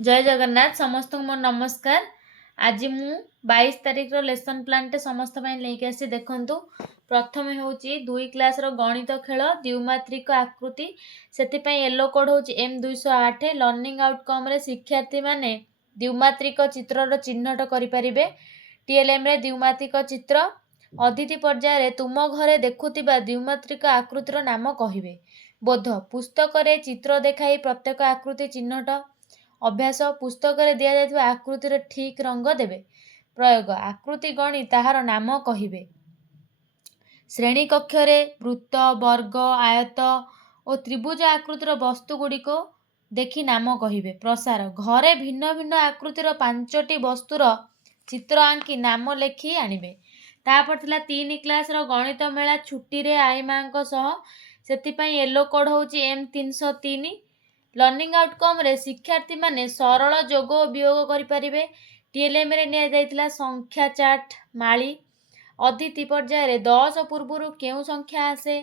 जय जगन्नाथ समस्त मोर नमस्कार। आज मु 22 तारीख रो लेसन प्लान टे समस्त लेके आसी देखंतु। प्रथम होची 2 क्लास रो गणित खेल द्विमात्रिक आकृति सेति येलो कोड होची M208 लर्निंग आउटकम रे शिक्षार्थी माने द्विमात्रिक चित्र रो चिन्हट करि परिबे। TLM रे द्विमात्रिक चित्र अतिथि पर्याय रे तुम घरे देखुतिबा द्विमात्रिक आकृतिर नाम कहिबे। बोध पुस्तक रे चित्र देखाई प्रत्येक आकृति चिन्हट। अभ्यास पुस्तक रे दिया जायतिबा आकृतिर ठीक रंग देबे। प्रयोग आकृति गणी ताहार नाम कहिबे। श्रेणी कक्ष रे वृत्त वर्ग आयत और त्रिभुज आकृतिर वस्तु गुड़िक देखि नाम कहिबे। प्रसार घरे भिन्न भिन्न आकृतिर 5टी वस्तुर चित्र आंकी नाम लेखि आनिबे। तापर थिला 3 क्लास रो गणित मेला छुट्टी रे आई मांको सह सेति पई येलो कोड होची M303। लर्निंग आउटकम रे शिक्षार्थी माने सरल जोग और वियोग करि परिबे। TLM रे निया जायतिला संख्या चार्ट माली। अतिथि पर्याय रे 10 पूर्वरु केउ संख्या आसे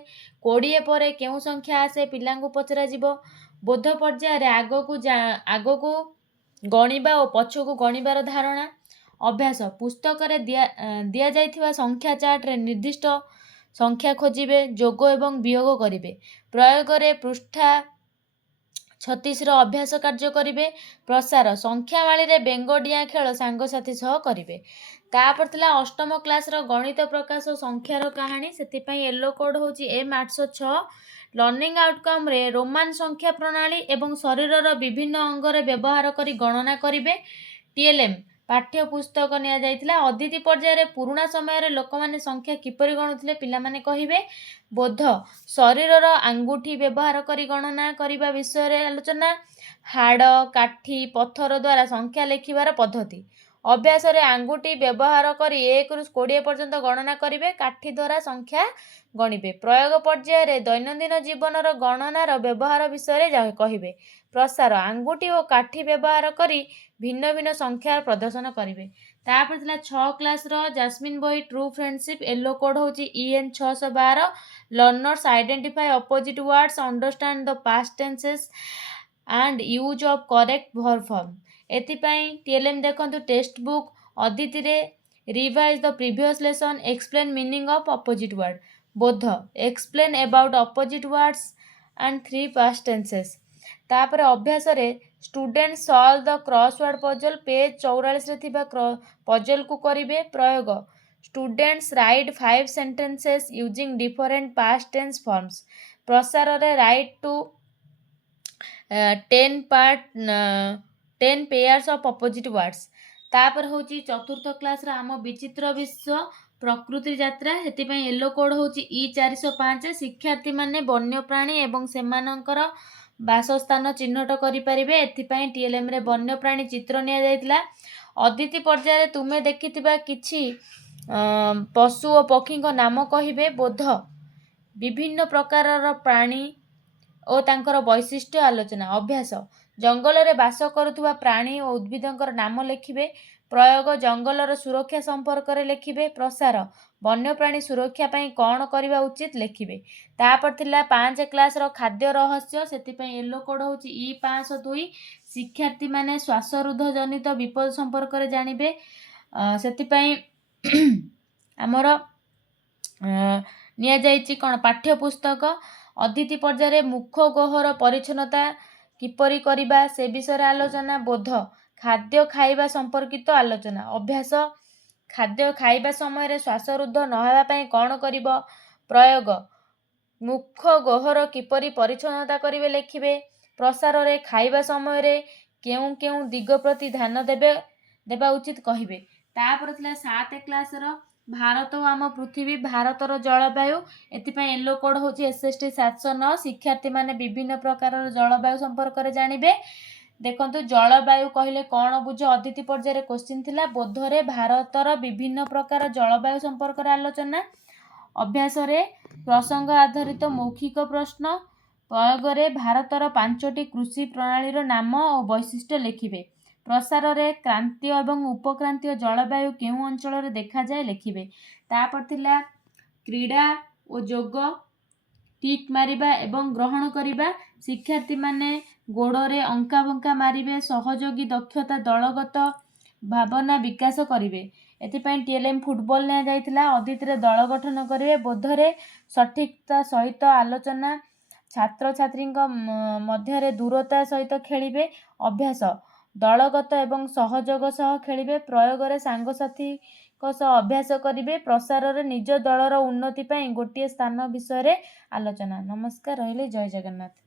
20 परे केउ संख्या आसे पिलांगु पचरा जिवो। बोध पर्याय रे आगो गणिबा और पछकु गणिबार धारणा। अभ्यास पुस्तक रे दिया जायतिबा संख्या चार्ट रे निर्दिष्ट संख्या खोजिबे जोग एवं वियोग करिवे। प्रयोग रे पृष्ठा 36 रो अभ्यास कार्य करिवे। प्रसार संख्या माली रे बेंगोडिया खेल सांग साथी सह करिवे। तापर थिला अष्टम क्लास रो गणित प्रकाश संख्या रो कहानी सेति पई येलो कोड होची M806। लर्निंग आउटकम रे रोमान संख्या प्रणाली एवं शरीर रो विभिन्न अंग रे व्यवहार करी गणना करिवे। TLM पाठ्य पुस्तक निया जायतिला। अतिथि पर्याय रे पुराना समय रे लोक माने संख्या किपरि गणुथिले पिला माने कहिबे। बोध शरीर रो आंगुठी व्यवहार करी गणना करिबा विषय रे आलोचना। हाड़ काठी पत्थर द्वारा संख्या लेखिबार पद्धति। अभ्यास रे आंगुठी व्यवहार करी 1 रु 20 पर्यंत गणना करिवे काठी द्वारा संख्या गणिबे। प्रयोग पर्याय रे दैनंदिन जीवन रो गणना रो व्यवहार विषय रे कहिबे। प्रसार आंगुठी और काठी व्यवहार करी भिन्न भिन्न संख्या प्रदर्शन करिवे। तापर थिला 6 क्लास रो Jasmine boy true friendship yellow code होची EN 612। Learners identify opposite words understand the past tenses and use of correct verb form. एथिपाई TLM देखंतु टेक्स्ट बुक अदिति रे revise the previous lesson explain meaning of opposite word. बोध explain about opposite words and 3 past tenses. तापर अभ्यास रे student solve the crossword puzzle page 44 रे थिबा पजल को करिवे। प्रयोग students write 5 sentences using different past tense forms. प्रसार रे write to 10 pairs of opposite words. तापर होची चतुर्थ क्लास रा आम विचित्र विश्व प्रकृति यात्रा हेति पई येलो कोड होची E405। शिक्षार्थी माने वन्य प्राणी एवं सेमानकर बासस्थान चिन्हट करि परिबे। एथि पई TLM रे वन्य प्राणी चित्र निया जायतिला। अतिथि पर्याय रे तुमे देखितिबा किछि पशु और पक्षी को नाम कहिबे। बोध विभिन्न प्रकार प्राणी और तांकर वैशिष्ट्य आलोचना। अभ्यास जंगल रे बास करुथुबा प्राणी और उद्भिदंकर नाम लेखिबे। प्रयोग जंगलर सुरक्षा संपर्क रे लेखिबे। प्रसार वन्य प्राणी सुरक्षा पई कोन करिबा उचित लेखिबे। तापर थिला 5 क्लास रो खाद्य रहस्य सेति पई येलो कोड होची E502। शिक्षार्थी माने श्वासरुद्ध जनित विपद संपर्क रे जानिबे। सेति पई हमर निया जायछि कोन पाठ्य पुस्तक अतिथि पर्याय रे मुख गोहर परिच्छन्नता किपरि करिबा से विषय आलोचना। बोध खाद्य खाइबा संपर्कित आलोचना। अभ्यास खाद्य खाइबा समय रे श्वासरुद्ध न हेबा पई कोन करिवो। प्रयोग मुख गोहर किपरि परिच्छन्नता करिवे लेखिबे। प्रसार रे खाइबा समय रे केउ दिग प्रति ध्यान देबा उचित कहिबे। तापर थिला 7 क्लास रो भारत और आम पृथ्वी भारतर जलवायु एथिपाई येलो कोड होची SST 709। शिक्षार्थी माने विभिन्न प्रकार जलवायु संपर्क रे जानिबे। देखंतु जलवायु कहले कौन बुझ अतिथि पर्याय रे क्वेश्चन थिला। बोधरे भारतर विभिन्न प्रकार जलवायु संपर्क रे आलोचना। अभ्यास रे प्रसंग आधारित मौखिक प्रश्न। प्रयोग रे भारतर 5टी कृषि प्रणाली रो नाम और वैशिष्ट्य लेखिबे। प्रसार रे क्रांतीय एवं उपक्रांतीय जलवायु केउ अंचल रे देखा जाए लेखिबे। तापर थिला क्रीड़ा और जोग टिक मारिबा एवं ग्रहण करिबा। शिक्षार्थी माने ଗୋଡ଼ରେ ଅଙ୍କା ବଙ୍କା ମାରିବେ, ସହଯୋଗୀ ଦକ୍ଷତା ଦଳଗତ ଭାବନା ବିକାଶ କରିବେ। ଏଥିପାଇଁ TLM ଫୁଟବଲ ନିଆଯାଇଥିଲା। ଅଦିତିରେ ଦଳ ଗଠନ କରିବେ। ବୋଧରେ ସଠିକତା ସହିତ ଆଲୋଚନା, ଛାତ୍ରଛାତ୍ରୀଙ୍କ ମଧ୍ୟରେ ଦୂରତା ସହିତ ଖେଳିବେ। ଅଭ୍ୟାସ ଦଳଗତ ଏବଂ ସହଯୋଗ ସହ ଖେଳିବେ। ପ୍ରୟୋଗରେ ସାଙ୍ଗସାଥୀଙ୍କ ସହ ଅଭ୍ୟାସ କରିବେ। ପ୍ରସାରରେ ନିଜ ଦଳର ଉନ୍ନତି ପାଇଁ ଗୋଟିଏ ସ୍ଥାନ ବିଷୟରେ ଆଲୋଚନା। ନମସ୍କାର, ରହିଲି। ଜୟ ଜଗନ୍ନାଥ।